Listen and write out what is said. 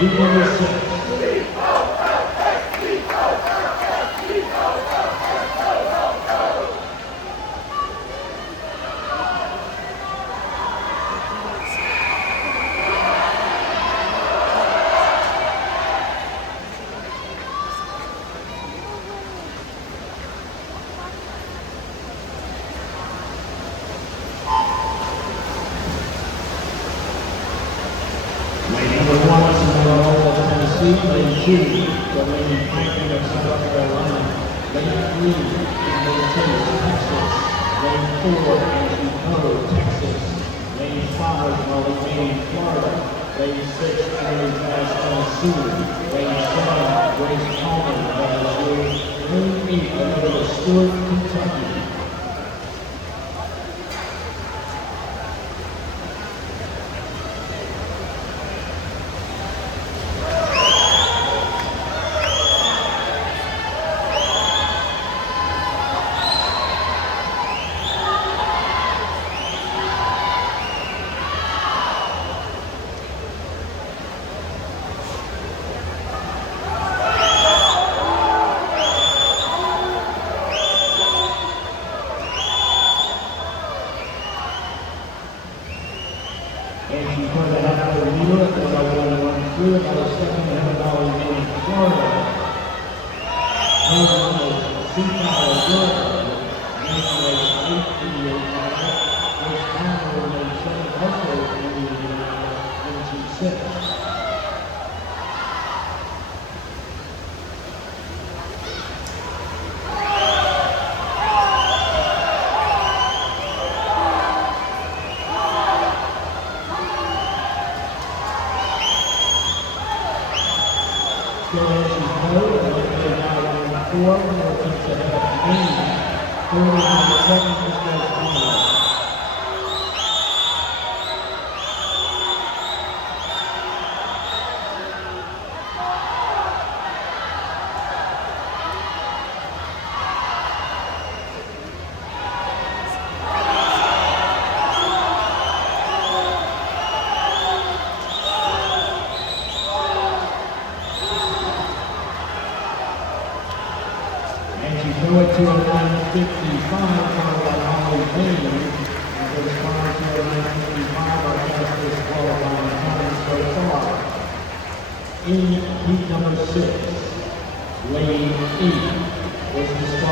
Heat number 6. Lane number 1 is Monroe of Tennessee. Lane 2 is Lane Franklin of South Carolina. Lane 3 is Military, Texas. Lane 4 is Dakota, Texas. Lane 5 Molly Wayne, Florida. Lane 6 Emily Bass, Tennessee. Lane 7 Grace Palmer, LSU. Lane 8 Elizabeth Stewart, Kentucky. And she's going to have to review it, because I want to run through it. About a $700 remaining in Florida. $2,000 Georgia. Making a $888. This time will make $7 also in 6. Still she's code, and look at now 4, more kicks ahead of me. 30 on the second, this goes on. And she's going to a 955, followed by Holly Payne. And goes 5 to a 955, our fastest qualifying time so far. In heat number 6, lane 8 was disqualified.